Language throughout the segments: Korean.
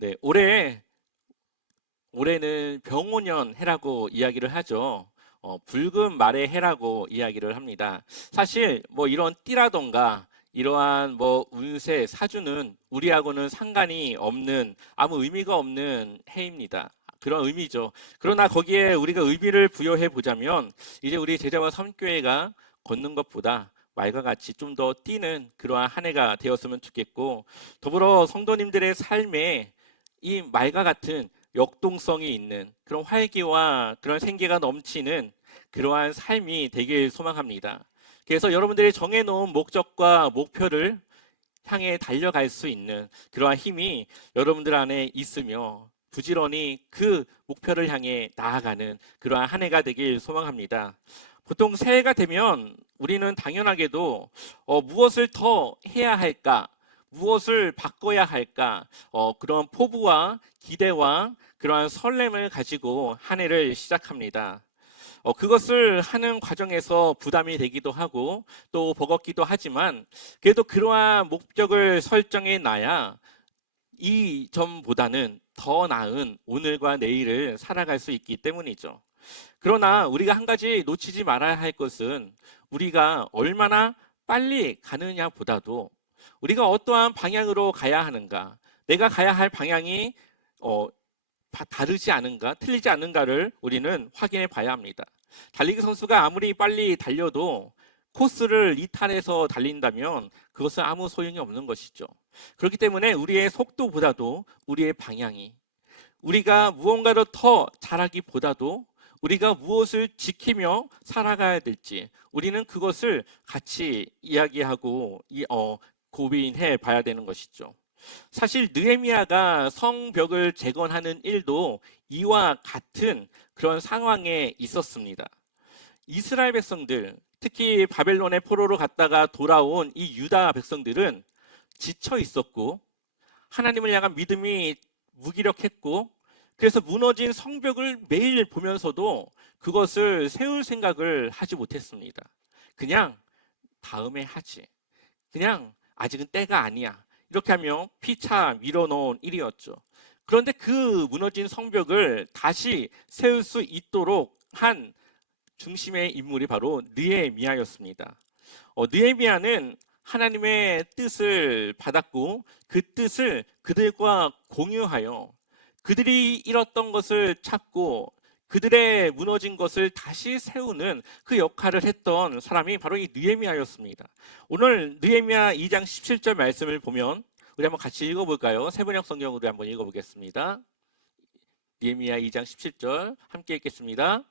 네, 올해는 병오년 해라고 이야기를 하죠. 붉은 말의 해라고 이야기를 합니다. 사실 뭐 이런 띠라던가 이러한 뭐 운세, 사주는 우리하고는 상관이 없는 아무 의미가 없는 해입니다. 그런 의미죠. 그러나 거기에 우리가 의미를 부여해 보자면 이제 우리 제자와 섬교회가 걷는 것보다 말과 같이 좀 더 뛰는 그러한 한 해가 되었으면 좋겠고, 더불어 성도님들의 삶에 이 말과 같은 역동성이 있는 그런 활기와 그런 생기가 넘치는 그러한 삶이 되길 소망합니다. 그래서 여러분들이 정해놓은 목적과 목표를 향해 달려갈 수 있는 그러한 힘이 여러분들 안에 있으며 부지런히 그 목표를 향해 나아가는 그러한 한 해가 되길 소망합니다. 보통 새해가 되면 우리는 당연하게도 무엇을 더 해야 할까? 무엇을 바꿔야 할까? 그런 포부와 기대와 그러한 설렘을 가지고 한 해를 시작합니다. 그것을 하는 과정에서 부담이 되기도 하고 또 버겁기도 하지만 그래도 그러한 목적을 설정해 놔야 이전보다는 더 나은 오늘과 내일을 살아갈 수 있기 때문이죠. 그러나 우리가 한 가지 놓치지 말아야 할 것은 우리가 얼마나 빨리 가느냐보다도 우리가 어떠한 방향으로 가야 하는가, 내가 가야 할 방향이 다르지 않은가, 틀리지 않은가를 우리는 확인해 봐야 합니다. 달리기 선수가 아무리 빨리 달려도 코스를 이탈해서 달린다면 그것은 아무 소용이 없는 것이죠. 그렇기 때문에 우리의 속도보다도 우리의 방향이, 우리가 무언가를 더 잘하기보다도 우리가 무엇을 지키며 살아가야 될지 우리는 그것을 같이 이야기하고 고민해 봐야 되는 것이죠. 사실 느헤미야가 성벽을 재건하는 일도 이와 같은 그런 상황에 있었습니다. 이스라엘 백성들, 특히 바벨론의 포로로 갔다가 돌아온 이 유다 백성들은 지쳐 있었고 하나님을 향한 믿음이 무기력했고, 그래서 무너진 성벽을 매일 보면서도 그것을 세울 생각을 하지 못했습니다. 그냥 다음에 하지, 그냥 아직은 때가 아니야, 이렇게 하며 피차 밀어넣은 일이었죠. 그런데 그 무너진 성벽을 다시 세울 수 있도록 한 중심의 인물이 바로 느헤미야였습니다. 느헤미야는 하나님의 뜻을 받았고 그 뜻을 그들과 공유하여 그들이 잃었던 것을 찾고 그들의 무너진 것을 다시 세우는 그 역할을 했던 사람이 바로 이 느헤미야였습니다. 오늘 느헤미야 2장 17절 말씀을 보면 우리 한번 같이 읽어볼까요? 세번역 성경으로 한번 읽어보겠습니다. 느헤미야 2장 17절 함께 읽겠습니다.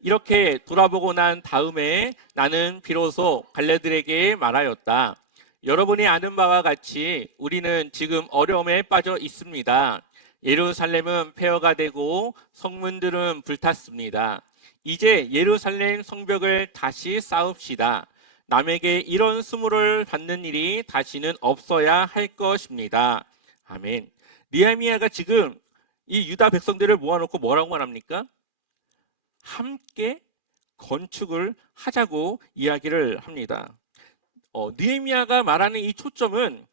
이렇게 돌아보고 난 다음에 나는 비로소 갈레들에게 말하였다. 여러분이 아는 바와 같이 우리는 지금 어려움에 빠져 있습니다. 예루살렘은 폐허가 되고 성문들은 불탔습니다. 이제 예루살렘 성벽을 다시 쌓읍시다. 남에게 이런 수모를 받는 일이 다시는 없어야 할 것입니다. 아멘. 느헤미야가 지금 이 유다 백성들을 모아놓고 뭐라고 말합니까? 함께 건축을 하자고 이야기를 합니다. 느헤미야가 말하는 이 초점은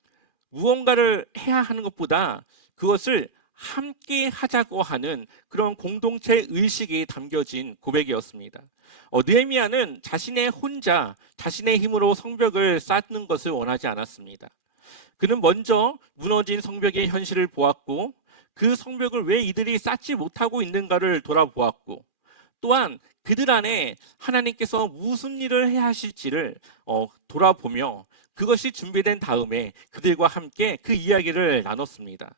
무언가를 해야 하는 것보다 그것을 함께 하자고 하는 그런 공동체 의식이 담겨진 고백이었습니다. 느헤미야는 자신의 힘으로 성벽을 쌓는 것을 원하지 않았습니다. 그는 먼저 무너진 성벽의 현실을 보았고 그 성벽을 왜 이들이 쌓지 못하고 있는가를 돌아보았고, 또한 그들 안에 하나님께서 무슨 일을 해야 하실지를 돌아보며 그것이 준비된 다음에 그들과 함께 그 이야기를 나눴습니다.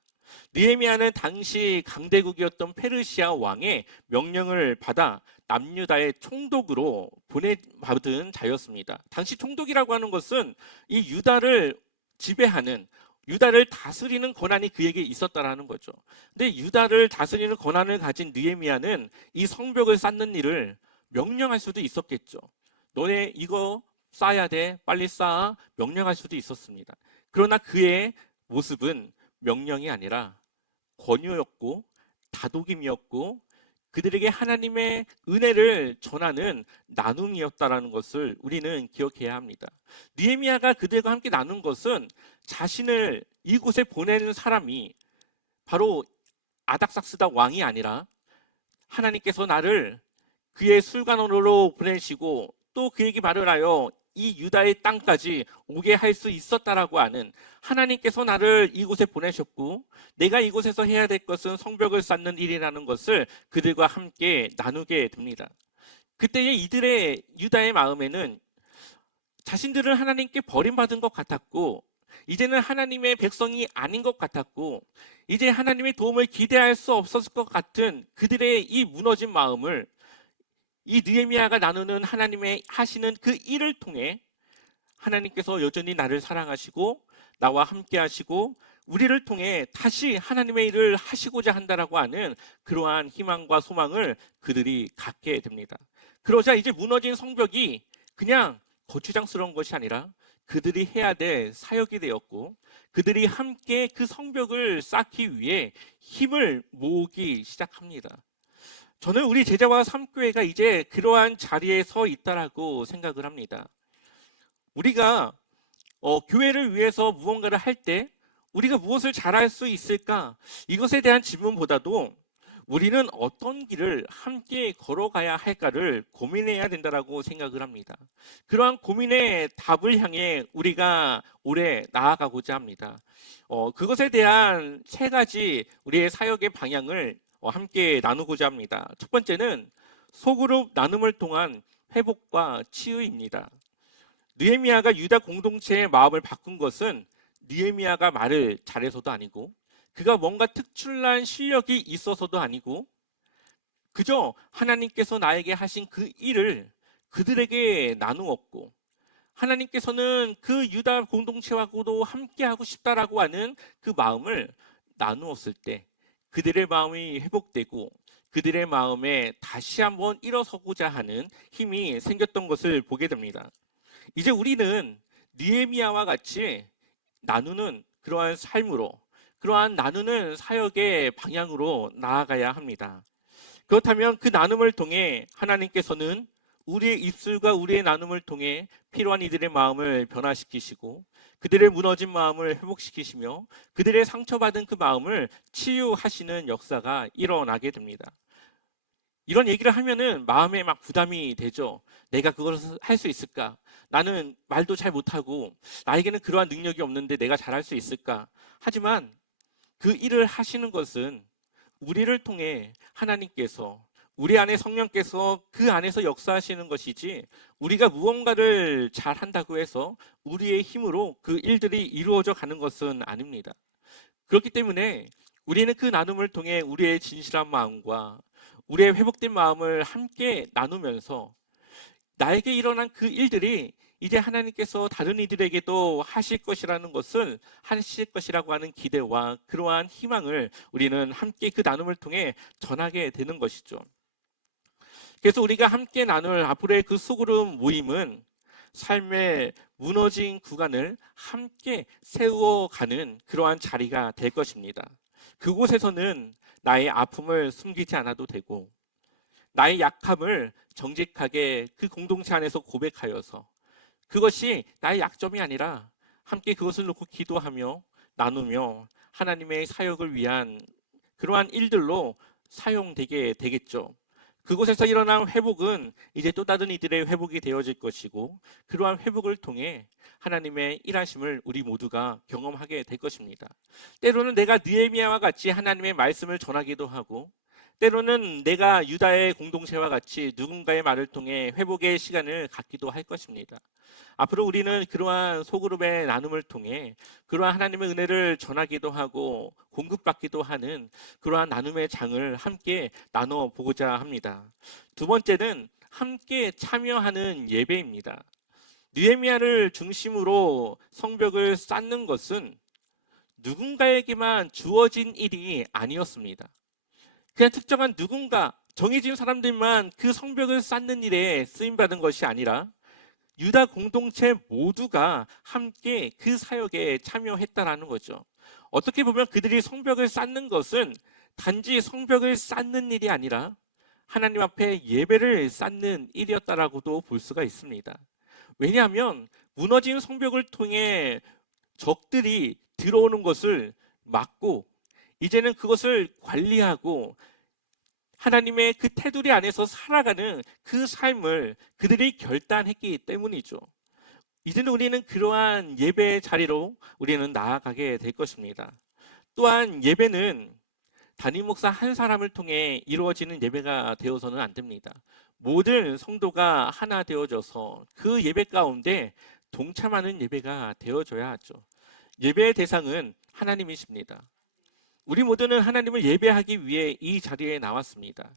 느헤미야는 당시 강대국이었던 페르시아 왕의 명령을 받아 남유다의 총독으로 보내받은 자였습니다. 당시 총독이라고 하는 것은 이 유다를 지배하는, 유다를 다스리는 권한이 그에게 있었다라는 거죠. 근데 유다를 다스리는 권한을 가진 느헤미야는 이 성벽을 쌓는 일을 명령할 수도 있었겠죠. 너네 이거 쌓아야 돼, 빨리 쌓아, 명령할 수도 있었습니다. 그러나 그의 모습은 명령이 아니라 권유였고 다독임이었고 그들에게 하나님의 은혜를 전하는 나눔이었다라는 것을 우리는 기억해야 합니다. 느헤미야가 그들과 함께 나눈 것은 자신을 이곳에 보내는 사람이 바로 아닥삭스다 왕이 아니라 하나님께서 나를 그의 술관원으로 보내시고 또 그에게 말을 하여 이 유다의 땅까지 오게 할 수 있었다라고 하는, 하나님께서 나를 이곳에 보내셨고 내가 이곳에서 해야 될 것은 성벽을 쌓는 일이라는 것을 그들과 함께 나누게 됩니다. 그때의 이들의 유다의 마음에는 자신들은 하나님께 버림받은 것 같았고 이제는 하나님의 백성이 아닌 것 같았고 이제 하나님의 도움을 기대할 수 없었을 것 같은 그들의 이 무너진 마음을 이 느헤미야가 나누는 하나님의 하시는 그 일을 통해 하나님께서 여전히 나를 사랑하시고 나와 함께 하시고 우리를 통해 다시 하나님의 일을 하시고자 한다라고 하는 그러한 희망과 소망을 그들이 갖게 됩니다. 그러자 이제 무너진 성벽이 그냥 거추장스러운 것이 아니라 그들이 해야 될 사역이 되었고 그들이 함께 그 성벽을 쌓기 위해 힘을 모으기 시작합니다. 저는 우리 제자와 삼교회가 이제 그러한 자리에 서 있다라고 생각을 합니다. 우리가 교회를 위해서 무언가를 할 때 우리가 무엇을 잘할 수 있을까? 이것에 대한 질문보다도 우리는 어떤 길을 함께 걸어가야 할까를 고민해야 된다라고 생각을 합니다. 그러한 고민의 답을 향해 우리가 올해 나아가고자 합니다. 그것에 대한 세 가지 우리의 사역의 방향을 함께 나누고자 합니다. 첫 번째는 소그룹 나눔을 통한 회복과 치유입니다. 느헤미야가 유다 공동체의 마음을 바꾼 것은 느헤미야가 말을 잘해서도 아니고 그가 뭔가 특출난 실력이 있어서도 아니고 그저 하나님께서 나에게 하신 그 일을 그들에게 나누었고 하나님께서는 그 유다 공동체하고도 함께하고 싶다라고 하는 그 마음을 나누었을 때 그들의 마음이 회복되고 그들의 마음에 다시 한번 일어서고자 하는 힘이 생겼던 것을 보게 됩니다. 이제 우리는 느헤미야와 같이 나누는 그러한 삶으로 그러한 나누는 사역의 방향으로 나아가야 합니다. 그렇다면 그 나눔을 통해 하나님께서는 우리의 입술과 우리의 나눔을 통해 필요한 이들의 마음을 변화시키시고 그들의 무너진 마음을 회복시키시며 그들의 상처받은 그 마음을 치유하시는 역사가 일어나게 됩니다. 이런 얘기를 하면은 마음에 막 부담이 되죠. 내가 그것을 할 수 있을까? 나는 말도 잘 못하고 나에게는 그러한 능력이 없는데 내가 잘할 수 있을까? 하지만 그 일을 하시는 것은 우리를 통해 하나님께서 우리 안에 성령께서 그 안에서 역사하시는 것이지 우리가 무언가를 잘한다고 해서 우리의 힘으로 그 일들이 이루어져 가는 것은 아닙니다. 그렇기 때문에 우리는 그 나눔을 통해 우리의 진실한 마음과 우리의 회복된 마음을 함께 나누면서 나에게 일어난 그 일들이 이제 하나님께서 다른 이들에게도 하실 것이라는 것을 하실 것이라고 하는 기대와 그러한 희망을 우리는 함께 그 나눔을 통해 전하게 되는 것이죠. 그래서 우리가 함께 나눌 앞으로의 그 소그룹 모임은 삶의 무너진 구간을 함께 세워가는 그러한 자리가 될 것입니다. 그곳에서는 나의 아픔을 숨기지 않아도 되고 나의 약함을 정직하게 그 공동체 안에서 고백하여서 그것이 나의 약점이 아니라 함께 그것을 놓고 기도하며 나누며 하나님의 사역을 위한 그러한 일들로 사용되게 되겠죠. 그곳에서 일어난 회복은 이제 또 다른 이들의 회복이 되어질 것이고 그러한 회복을 통해 하나님의 일하심을 우리 모두가 경험하게 될 것입니다. 때로는 내가 느헤미야와 같이 하나님의 말씀을 전하기도 하고 때로는 내가 유다의 공동체와 같이 누군가의 말을 통해 회복의 시간을 갖기도 할 것입니다. 앞으로 우리는 그러한 소그룹의 나눔을 통해 그러한 하나님의 은혜를 전하기도 하고 공급받기도 하는 그러한 나눔의 장을 함께 나눠보고자 합니다. 두 번째는 함께 참여하는 예배입니다. 느헤미야를 중심으로 성벽을 쌓는 것은 누군가에게만 주어진 일이 아니었습니다. 그냥 특정한 누군가, 정해진 사람들만 그 성벽을 쌓는 일에 쓰임받은 것이 아니라 유다 공동체 모두가 함께 그 사역에 참여했다라는 거죠. 어떻게 보면 그들이 성벽을 쌓는 것은 단지 성벽을 쌓는 일이 아니라 하나님 앞에 예배를 쌓는 일이었다라고도 볼 수가 있습니다. 왜냐하면 무너진 성벽을 통해 적들이 들어오는 것을 막고 이제는 그것을 관리하고 하나님의 그 테두리 안에서 살아가는 그 삶을 그들이 결단했기 때문이죠. 이제는 우리는 그러한 예배의 자리로 우리는 나아가게 될 것입니다. 또한 예배는 담임 목사 한 사람을 통해 이루어지는 예배가 되어서는 안 됩니다. 모든 성도가 하나 되어져서 그 예배 가운데 동참하는 예배가 되어져야 하죠. 예배의 대상은 하나님이십니다. 우리 모두는 하나님을 예배하기 위해 이 자리에 나왔습니다.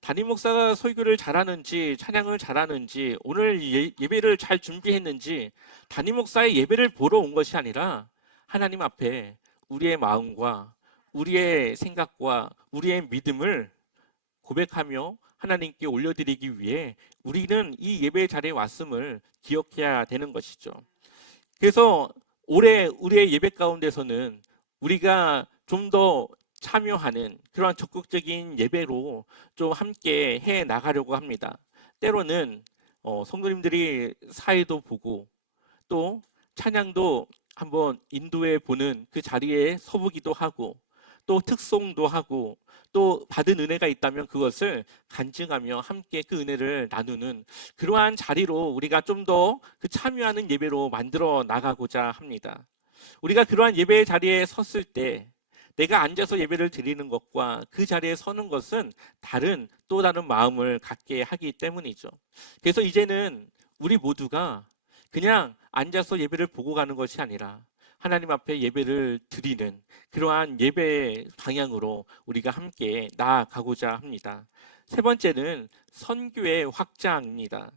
담임 목사가 설교를 잘하는지 찬양을 잘하는지 오늘 예배를 잘 준비했는지 담임 목사의 예배를 보러 온 것이 아니라 하나님 앞에 우리의 마음과 우리의 생각과 우리의 믿음을 고백하며 하나님께 올려드리기 위해 우리는 이 예배 자리에 왔음을 기억해야 되는 것이죠. 그래서 올해 우리의 예배 가운데서는 우리가 좀 더 참여하는 그러한 적극적인 예배로 좀 함께 해 나가려고 합니다. 때로는 성도님들이 사회도 보고 또 찬양도 한번 인도해 보는 그 자리에 서보기도 하고 또 특송도 하고 또 받은 은혜가 있다면 그것을 간증하며 함께 그 은혜를 나누는 그러한 자리로 우리가 좀 더 그 참여하는 예배로 만들어 나가고자 합니다. 우리가 그러한 예배의 자리에 섰을 때 내가 앉아서 예배를 드리는 것과 그 자리에 서는 것은 또 다른 마음을 갖게 하기 때문이죠. 그래서 이제는 우리 모두가 그냥 앉아서 예배를 보고 가는 것이 아니라 하나님 앞에 예배를 드리는 그러한 예배의 방향으로 우리가 함께 나아가고자 합니다. 세 번째는 선교의 확장입니다.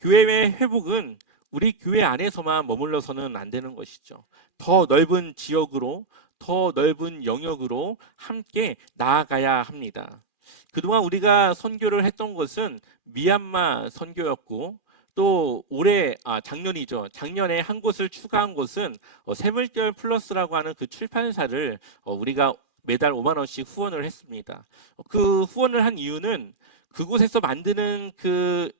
교회의 회복은 우리 교회 안에서만 머물러서는 안 되는 것이죠. 더 넓은 지역으로 더 넓은 영역으로 함께 나아가야 합니다. 그동안 우리가 선교를 했던 것은 미얀마 선교였고 또 작년이죠. 작년에 한 곳을 추가한 곳은 새물결 플러스라고 하는 그 출판사를 우리가 매달 5만 원씩 후원을 했습니다. 그 후원을 한 이유는 그곳에서 만드는 그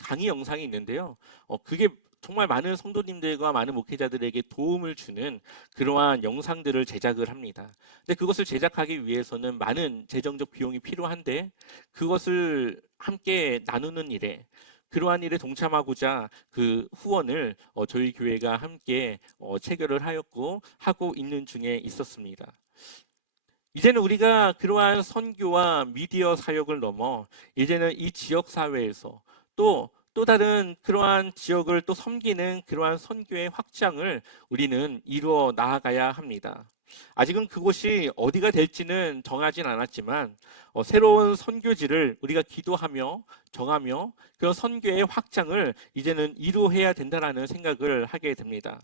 강의 영상이 있는데요. 그게 정말 많은 성도님들과 많은 목회자들에게 도움을 주는 그러한 영상들을 제작을 합니다. 근데 그것을 제작하기 위해서는 많은 재정적 비용이 필요한데 그것을 함께 나누는 일에 그러한 일에 동참하고자 그 후원을 저희 교회가 함께 체결을 하였고 하고 있는 중에 있었습니다. 이제는 우리가 그러한 선교와 미디어 사역을 넘어 이제는 이 지역 사회에서 또 다른 그러한 지역을 또 섬기는 그러한 선교의 확장을 우리는 이루어 나아가야 합니다. 아직은 그곳이 어디가 될지는 정하진 않았지만 새로운 선교지를 우리가 기도하며 정하며 그런 선교의 확장을 이제는 이루어야 된다라는 생각을 하게 됩니다.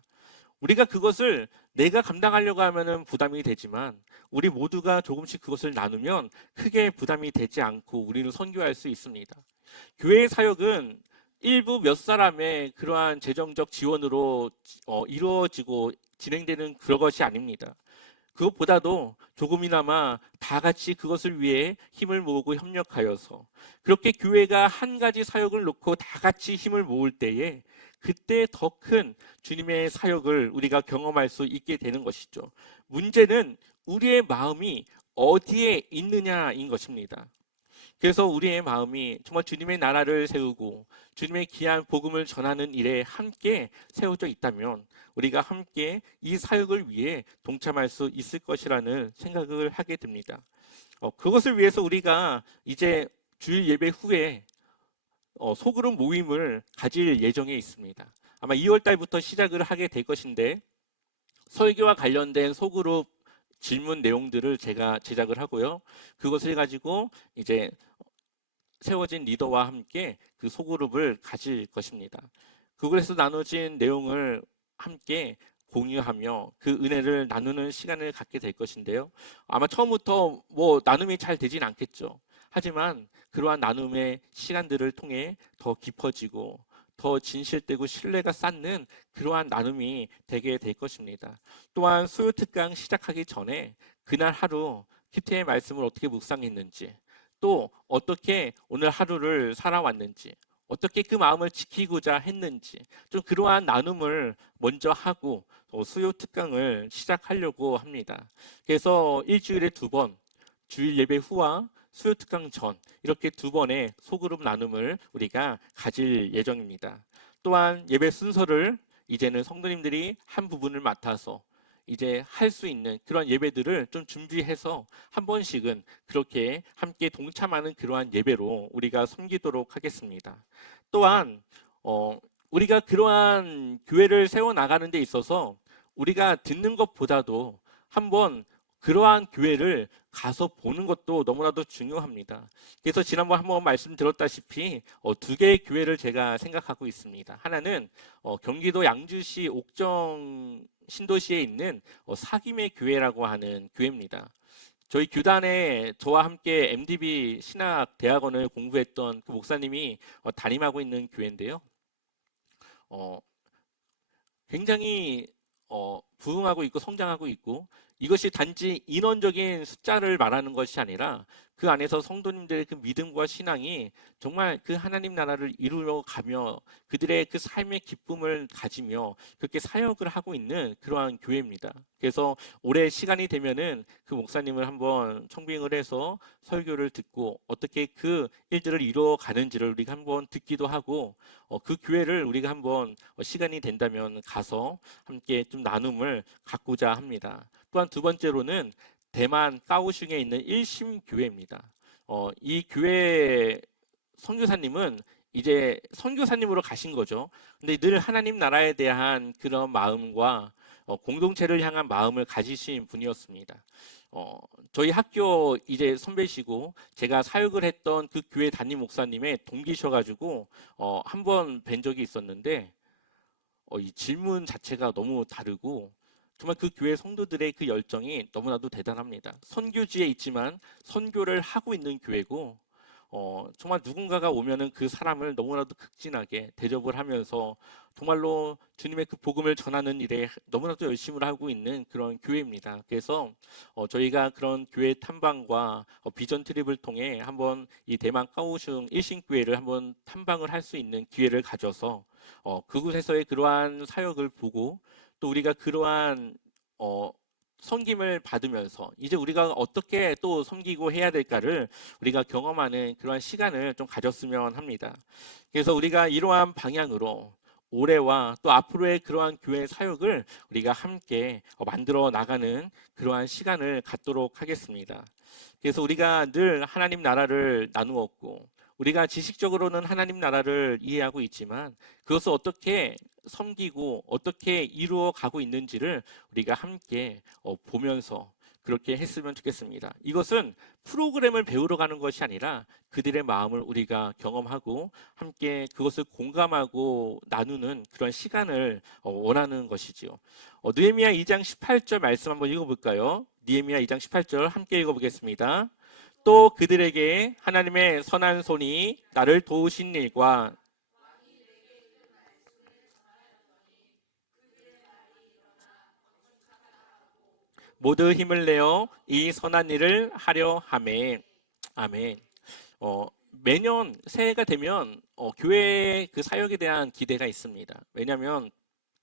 우리가 그것을 내가 감당하려고 하면 부담이 되지만 우리 모두가 조금씩 그것을 나누면 크게 부담이 되지 않고 우리는 선교할 수 있습니다. 교회의 사역은 일부 몇 사람의 그러한 재정적 지원으로 이루어지고 진행되는 그런 것이 아닙니다. 그것보다도 조금이나마 다 같이 그것을 위해 힘을 모으고 협력하여서 그렇게 교회가 한 가지 사역을 놓고 다 같이 힘을 모을 때에 그때 더 큰 주님의 사역을 우리가 경험할 수 있게 되는 것이죠. 문제는 우리의 마음이 어디에 있느냐인 것입니다. 그래서 우리의 마음이 정말 주님의 나라를 세우고 주님의 귀한 복음을 전하는 일에 함께 세워져 있다면 우리가 함께 이 사역을 위해 동참할 수 있을 것이라는 생각을 하게 됩니다. 그것을 위해서 우리가 이제 주일 예배 후에 소그룹 모임을 가질 예정에 있습니다. 아마 2월 달부터 시작을 하게 될 것인데 설교와 관련된 소그룹 질문 내용들을 제가 제작을 하고요. 그것을 가지고 이제 세워진 리더와 함께 그 소그룹을 가질 것입니다. 그곳에서 나눠진 내용을 함께 공유하며 그 은혜를 나누는 시간을 갖게 될 것인데요. 아마 처음부터 나눔이 잘 되진 않겠죠. 하지만 그러한 나눔의 시간들을 통해 더 깊어지고 더 진실되고 신뢰가 쌓는 그러한 나눔이 되게 될 것입니다. 또한 수요 특강 시작하기 전에 그날 하루 큐티의 말씀을 어떻게 묵상했는지 또 어떻게 오늘 하루를 살아왔는지 어떻게 그 마음을 지키고자 했는지 좀 그러한 나눔을 먼저 하고 수요 특강을 시작하려고 합니다. 그래서 일주일에 2번, 주일 예배 후와 수요 특강 전 이렇게 2번의 소그룹 나눔을 우리가 가질 예정입니다. 또한 예배 순서를 이제는 성도님들이 한 부분을 맡아서 이제 할 수 있는 그런 예배들을 좀 준비해서 한 번씩은 그렇게 함께 동참하는 그러한 예배로 우리가 섬기도록 하겠습니다. 또한 우리가 그러한 교회를 세워 나가는 데 있어서 우리가 듣는 것보다도 한번 그러한 교회를 가서 보는 것도 너무나도 중요합니다. 그래서 지난번 한번 말씀드렸다시피 2개의 교회를 제가 생각하고 있습니다. 하나는 경기도 양주시 옥정 신도시에 있는 사김의 교회라고 하는 교회입니다. 저희 교단에 저와 함께 MDB 신학대학원을 공부했던 그 목사님이 담임하고 있는 교회인데요. 굉장히 부흥하고 있고 성장하고 있고, 이것이 단지 인원적인 숫자를 말하는 것이 아니라 그 안에서 성도님들의 그 믿음과 신앙이 정말 그 하나님 나라를 이루어 가며 그들의 그 삶의 기쁨을 가지며 그렇게 사역을 하고 있는 그러한 교회입니다. 그래서 올해 시간이 되면은 그 목사님을 한번 청빙을 해서 설교를 듣고 어떻게 그 일들을 이루어 가는지를 우리가 한번 듣기도 하고, 그 교회를 우리가 한번 시간이 된다면 가서 함께 좀 나눔을 갖고자 합니다. 또한 2번째로는 대만 까오슝에 있는 일심교회입니다. 이 교회 선교사님은 이제 선교사님으로 가신 거죠. 근데 늘 하나님 나라에 대한 그런 마음과 공동체를 향한 마음을 가지신 분이었습니다. 저희 학교 이제 선배시고 제가 사역을 했던 그 교회 담임 목사님의 동기셔가지고 한번 뵌 적이 있었는데, 이 질문 자체가 너무 다르고 정말 그 교회 성도들의 그 열정이 너무나도 대단합니다. 선교지에 있지만 선교를 하고 있는 교회고, 정말 누군가가 오면은 그 사람을 너무나도 극진하게 대접을 하면서 정말로 주님의 그 복음을 전하는 일에 너무나도 열심히 하고 있는 그런 교회입니다. 그래서 저희가 그런 교회 탐방과 비전 트립을 통해 한번 이 대만 까오슝 일신교회를 한번 탐방을 할 수 있는 기회를 가져서 그곳에서의 그러한 사역을 보고, 또 우리가 그러한 섬김을 받으면서 이제 우리가 어떻게 또 섬기고 해야 될까를 우리가 경험하는 그러한 시간을 좀 가졌으면 합니다. 그래서 우리가 이러한 방향으로 올해와 또 앞으로의 그러한 교회 사역을 우리가 함께 만들어 나가는 그러한 시간을 갖도록 하겠습니다. 그래서 우리가 늘 하나님 나라를 나누었고, 우리가 지식적으로는 하나님 나라를 이해하고 있지만 그것을 어떻게 섬기고 어떻게 이루어 가고 있는지를 우리가 함께 보면서 그렇게 했으면 좋겠습니다. 이것은 프로그램을 배우러 가는 것이 아니라 그들의 마음을 우리가 경험하고 함께 그것을 공감하고 나누는 그런 시간을 원하는 것이지요. 느헤미야 2장 18절 말씀 한번 읽어볼까요? 느헤미야 2장 18절 함께 읽어보겠습니다. 또 그들에게 하나님의 선한 손이 나를 도우신 일과 모두 힘을 내어 이 선한 일을 하려 하매. 아멘. 매년 새해가 되면 교회 그 사역에 대한 기대가 있습니다. 왜냐하면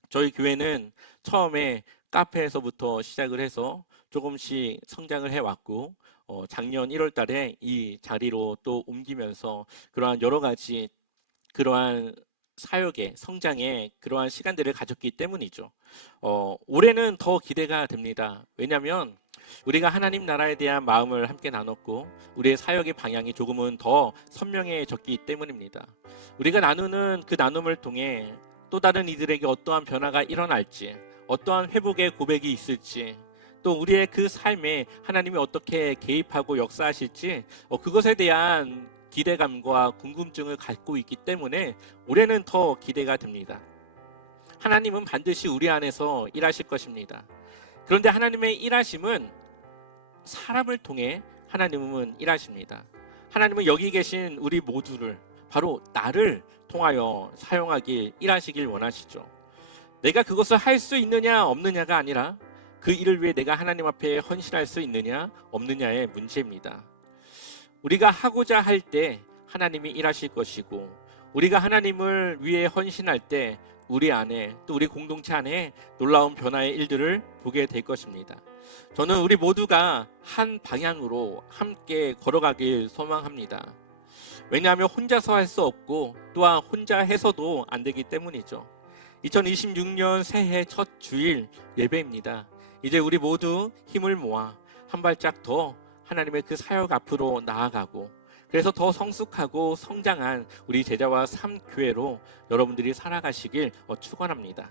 저희 교회는 처음에 카페에서부터 시작을 해서 조금씩 성장을 해왔고, 작년 1월 달에 이 자리로 또 옮기면서 그러한 여러 가지 그러한 사역의 성장에 그러한 시간들을 가졌기 때문이죠. 올해는 더 기대가 됩니다. 왜냐하면 우리가 하나님 나라에 대한 마음을 함께 나눴고 우리의 사역의 방향이 조금은 더 선명해졌기 때문입니다. 우리가 나누는 그 나눔을 통해 또 다른 이들에게 어떠한 변화가 일어날지, 어떠한 회복의 고백이 있을지, 또 우리의 그 삶에 하나님이 어떻게 개입하고 역사하실지 그것에 대한 기대감과 궁금증을 갖고 있기 때문에 올해는 더 기대가 됩니다. 하나님은 반드시 우리 안에서 일하실 것입니다. 그런데 하나님의 일하심은 사람을 통해 하나님은 일하십니다. 하나님은 여기 계신 우리 모두를, 바로 나를 통하여 사용하길, 일하시길 원하시죠. 내가 그것을 할 수 있느냐 없느냐가 아니라 그 일을 위해 내가 하나님 앞에 헌신할 수 있느냐 없느냐의 문제입니다. 우리가 하고자 할 때 하나님이 일하실 것이고, 우리가 하나님을 위해 헌신할 때 우리 안에 또 우리 공동체 안에 놀라운 변화의 일들을 보게 될 것입니다. 저는 우리 모두가 한 방향으로 함께 걸어가길 소망합니다. 왜냐하면 혼자서 할 수 없고 또한 혼자 해서도 안 되기 때문이죠. 2026년 새해 첫 주일 예배입니다. 이제 우리 모두 힘을 모아 한 발짝 더 하나님의 그 사역 앞으로 나아가고, 그래서 더 성숙하고 성장한 우리 제자와 삼교회로 여러분들이 살아가시길 축원합니다.